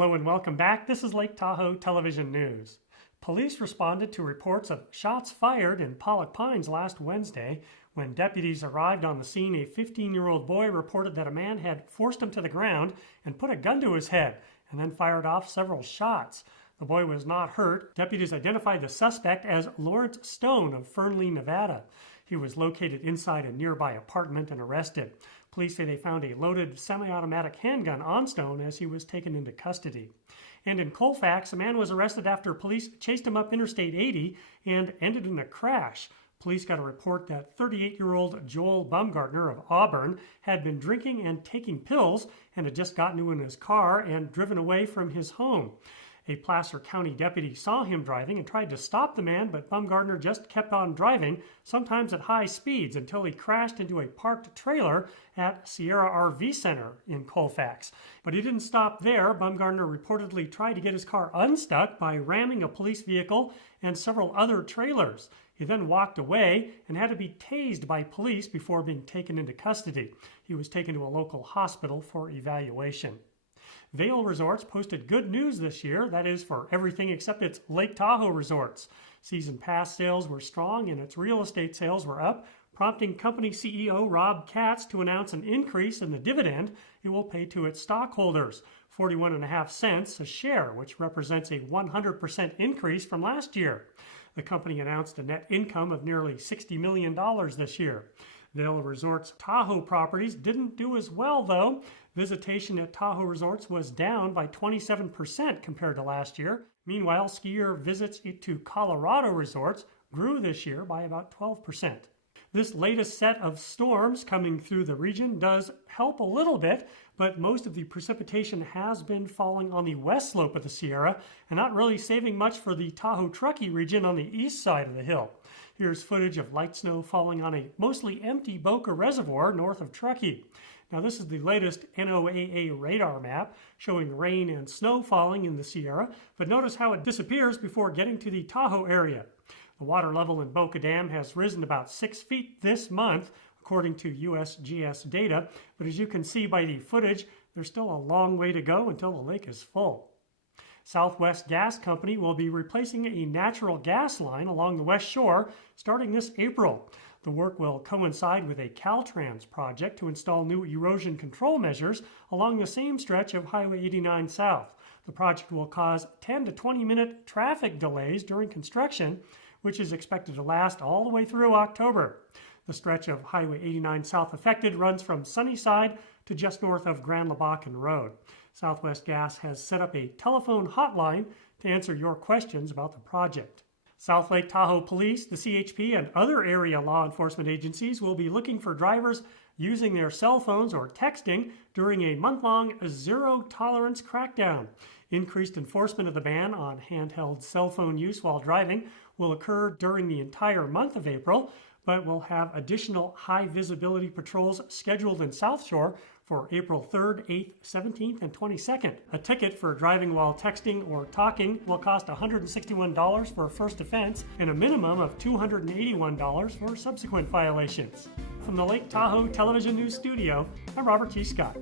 Hello and welcome back. This is Lake Tahoe Television News. Police responded to reports of shots fired in Pollock Pines last Wednesday. When deputies arrived on the scene, a 15-year-old boy reported that a man had forced him to the ground and put a gun to his head and then fired off several shots. The boy was not hurt. Deputies identified the suspect as Lawrence Stone of Fernley, Nevada. He was located inside a nearby apartment and arrested. Police say they found a loaded semi-automatic handgun on Stone as he was taken into custody. And in Colfax, a man was arrested after police chased him up Interstate 80 and ended in a crash. Police got a report that 38-year-old Joel Baumgartner of Auburn had been drinking and taking pills and had just gotten into his car and driven away from his home. A Placer County deputy saw him driving and tried to stop the man, but Baumgartner just kept on driving, sometimes at high speeds, until he crashed into a parked trailer at Sierra RV Center in Colfax. But he didn't stop there. Baumgartner reportedly tried to get his car unstuck by ramming a police vehicle and several other trailers. He then walked away and had to be tased by police before being taken into custody. He was taken to a local hospital for evaluation. Vail Resorts posted good news this year, that is for everything except its Lake Tahoe resorts. Season pass sales were strong and its real estate sales were up, prompting company CEO Rob Katz to announce an increase in the dividend it will pay to its stockholders, 41.5 cents a share, which represents a 100% increase from last year. The company announced a net income of nearly $60 million this year. Vail Resorts' Tahoe properties didn't do as well, though. Visitation at Tahoe Resorts was down by 27% compared to last year. Meanwhile, skier visits to Colorado resorts grew this year by about 12%. This latest set of storms coming through the region does help a little bit, but most of the precipitation has been falling on the west slope of the Sierra and not really saving much for the Tahoe-Truckee region on the east side of the hill. Here's footage of light snow falling on a mostly empty Boca Reservoir north of Truckee. Now this is the latest NOAA radar map showing rain and snow falling in the Sierra, but notice how it disappears before getting to the Tahoe area. The water level in Boca Dam has risen about 6 feet this month, according to USGS data, but as you can see by the footage, there's still a long way to go until the lake is full. Southwest Gas Company will be replacing a natural gas line along the west shore starting this April. The work will coincide with a Caltrans project to install new erosion control measures along the same stretch of Highway 89 South. The project will cause 10 to 20-minute traffic delays during construction, which is expected to last all the way through October. The stretch of Highway 89 South affected runs from Sunnyside to just north of Grand Labakan Road. Southwest Gas has set up a telephone hotline to answer your questions about the project. South Lake Tahoe Police, the CHP, and other area law enforcement agencies will be looking for drivers using their cell phones or texting during a month-long zero-tolerance crackdown. Increased enforcement of the ban on handheld cell phone use while driving will occur during the entire month of April, but we'll have additional high-visibility patrols scheduled in South Shore for April 3rd, 8th, 17th, and 22nd. A ticket for driving while texting or talking will cost $161 for a first offense and a minimum of $281 for subsequent violations. From the Lake Tahoe Television News Studio, I'm Robert T. Scott.